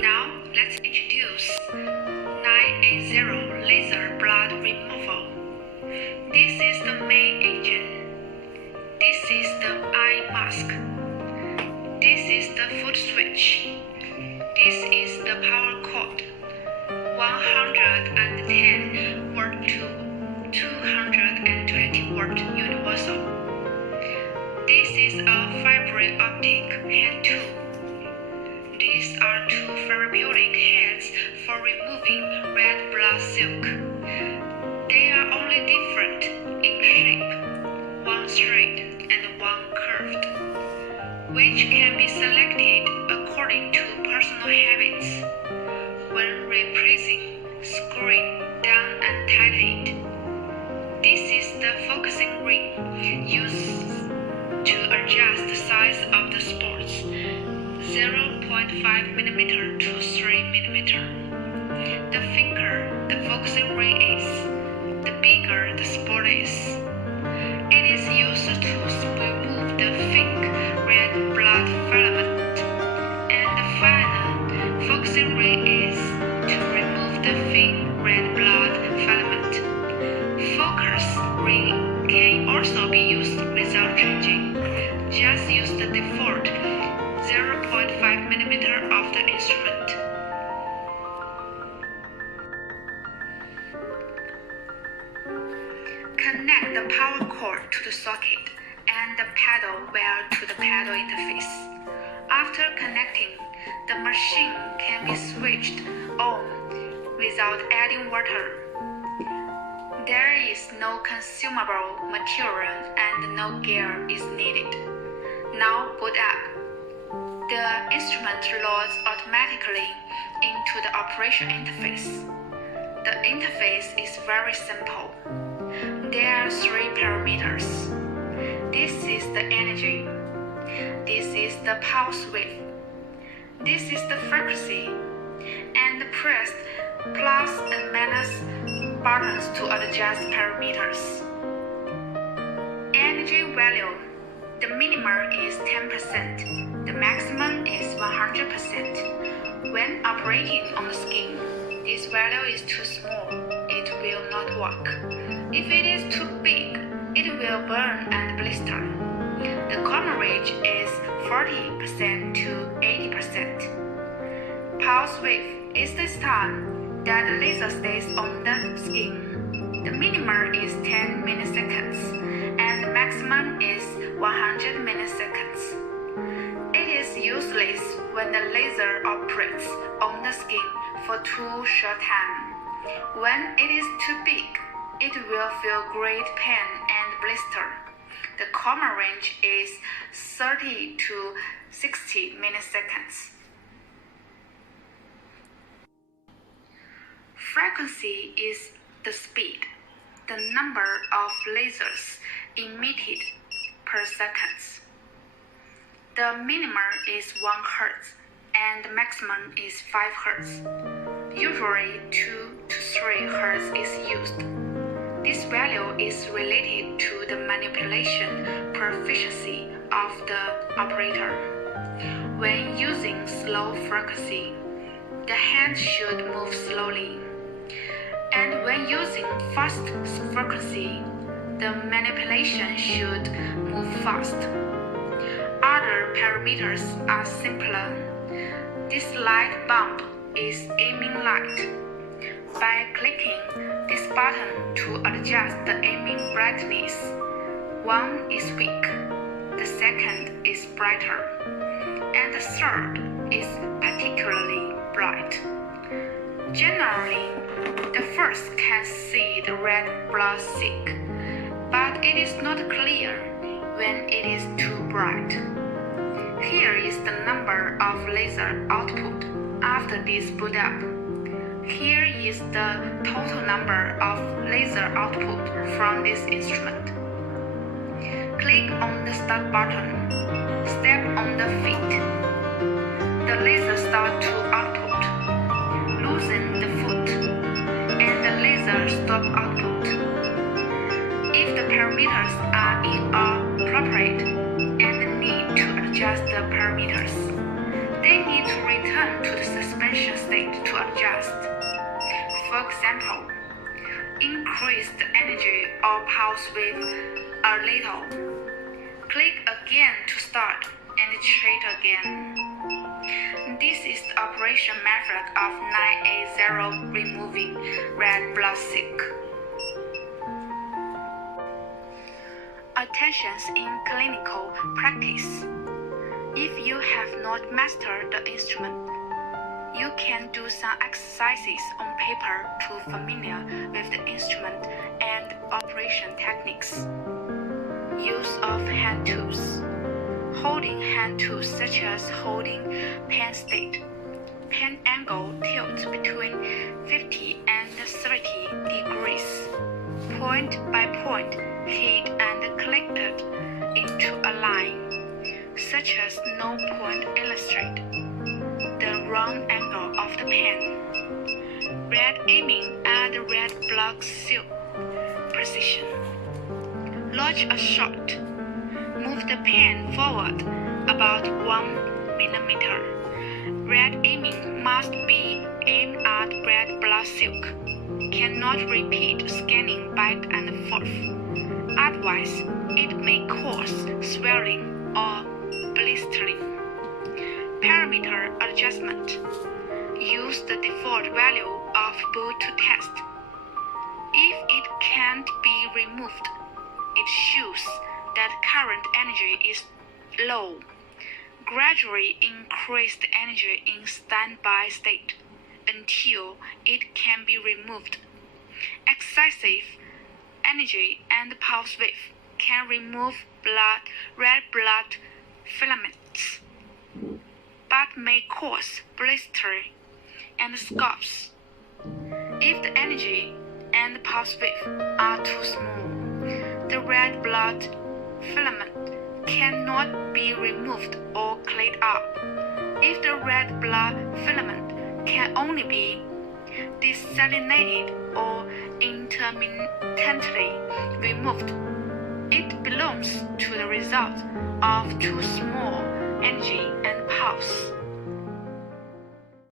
Now let's introduce 980 laser blood removal. This is the main agent. This is the eye mask. This is the foot switch. This is the power cord. 110 watt to 220 watt universal. This is a fiber optic hand tool. These are two therapeutic hands for removing red blood silk. They are only different in shape, one straight and one curved, which can be selected according to personal habits. When repressing, screw it down and tighten it. This is the focusing ring used to adjust the size of the spots, 0.5 mm to 3 mm. The thicker the focusing ring is, the bigger the spot is. It is used to remove the thick red blood filament, and the final focusing ring is to remove the thin red blood filament. Focus ring can also be used without changing. Just use the default 0.5 mm of the instrument. Connect the power cord to the socket and the paddle wheel to the paddle interface. After connecting, the machine can be switched on without adding water. There is no consumable material and no gear is needed. Now boot up. The instrument loads automatically into the operation interface. The interface is very simple. There are 3 parameters. This is the energy. This is the pulse wave. This is the frequency. And press plus and minus buttons to adjust parameters. Energy value. The minimum is 10%. The maximum is 100%. When operating on the skin, this value is too small. It will not work. If it is too big, it will burn and blister. The coverage is 40% to 80%. Pulse wave is the time that the laser stays on the skin. The minimum is 10 milliseconds and the maximum is 100 milliseconds. It is useless when the laser operates on the skin for too short time. When it is too big, it will feel great pain and blister. The common range is 30 to 60 milliseconds. Frequency is the speed, the number of lasers emitted per second. The minimum is 1 Hz and the maximum is 5 Hz. Usually 2 to 3 Hz is used. This value is related to the manipulation proficiency of the operator. When using slow frequency, the hand should move slowly. And when using fast frequency, the manipulation should move fast. Other parameters are simpler. This light bulb is aiming light. By clicking this button to adjust the aiming brightness, one is weak, the second is brighter, and the third is particularly bright. Generally, the first can see the red blood silk, but it is not clear when it is too bright. Here is the number of laser output after this boot up. Here is the total number of laser output from this instrument. Click on the start button. Step on the feet. The laser starts to output. Loosen the foot, and the laser stop output. If the parameters are inappropriate and need to adjust the parameters, they need to return to the suspension state to adjust. For example, increase the energy or pulse width a little. Click again to start and treat again. This is the operation method of 980 removing red blood silk. Attentions in clinical practice. If you have not mastered the instrument, you can do some exercises on paper to familiar with the instrument and operation techniques. Use of hand tools. Holding hand tools such as holding pen stick. Pen angle tilt between 50 and 30 degrees. Point by point, hit and clicked into a line, such as no point illustrate the round angle of the pen. Red aiming and red blood silk precision. Launch a shot. Move the pen forward about 1 millimeter. Red aiming must be aimed at red blood silk. Cannot repeat scanning back and forth. Otherwise, it may cause swelling or blistering. Parameter adjustment. Use the default value of boot to test. If it can't be removed, it shows that current energy is low. Gradually increase the energy in standby state until it can be removed. Excessive energy and pulse width can remove red blood filaments, but may cause blistering and scabs. If the energy and pulse width are too small, the red blood filament cannot be removed or cleaned up. If the red blood filament can only be desalinated or intermittently removed, it belongs to the result of too small energy and pulse.